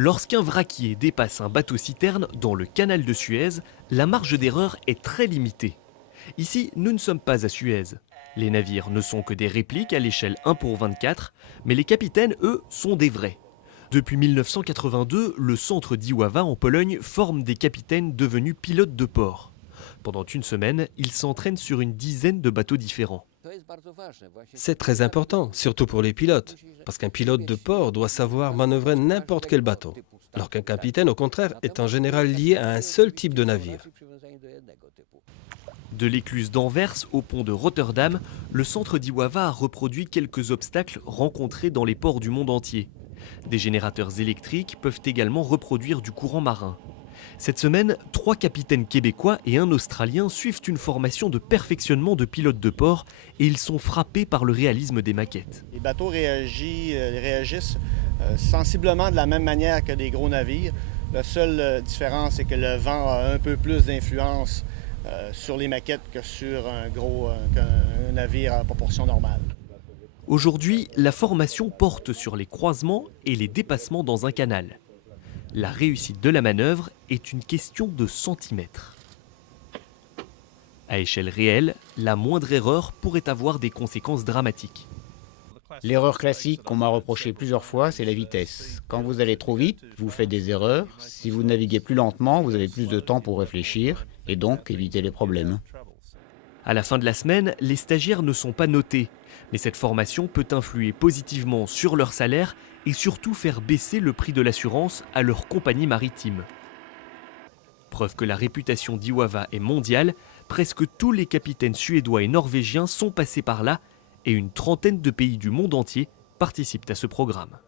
Lorsqu'un vraquier dépasse un bateau-citerne dans le canal de Suez, la marge d'erreur est très limitée. Ici, nous ne sommes pas à Suez. Les navires ne sont que des répliques à l'échelle 1 pour 24, mais les capitaines, eux, sont des vrais. Depuis 1982, le centre d'Iława en Pologne forme des capitaines devenus pilotes de port. Pendant une semaine, ils s'entraînent sur une dizaine de bateaux différents. C'est très important, surtout pour les pilotes, parce qu'un pilote de port doit savoir manœuvrer n'importe quel bateau, alors qu'un capitaine, au contraire, est en général lié à un seul type de navire. De l'écluse d'Anvers au pont de Rotterdam, le centre d'Iława a reproduit quelques obstacles rencontrés dans les ports du monde entier. Des générateurs électriques peuvent également reproduire du courant marin. Cette semaine, 3 capitaines québécois et un Australien suivent une formation de perfectionnement de pilotes de port et ils sont frappés par le réalisme des maquettes. Les bateaux réagissent sensiblement de la même manière que des gros navires. La seule différence, c'est que le vent a un peu plus d'influence sur les maquettes que sur qu'un navire à proportion normale. Aujourd'hui, la formation porte sur les croisements et les dépassements dans un canal. La réussite de la manœuvre est une question de centimètres. À échelle réelle, la moindre erreur pourrait avoir des conséquences dramatiques. L'erreur classique qu'on m'a reproché plusieurs fois, c'est la vitesse. Quand vous allez trop vite, vous faites des erreurs. Si vous naviguez plus lentement, vous avez plus de temps pour réfléchir et donc éviter les problèmes. À la fin de la semaine, les stagiaires ne sont pas notés, mais cette formation peut influer positivement sur leur salaire et surtout faire baisser le prix de l'assurance à leur compagnie maritime. Preuve que la réputation d'Iława est mondiale, presque tous les capitaines suédois et norvégiens sont passés par là et une trentaine de pays du monde entier participent à ce programme.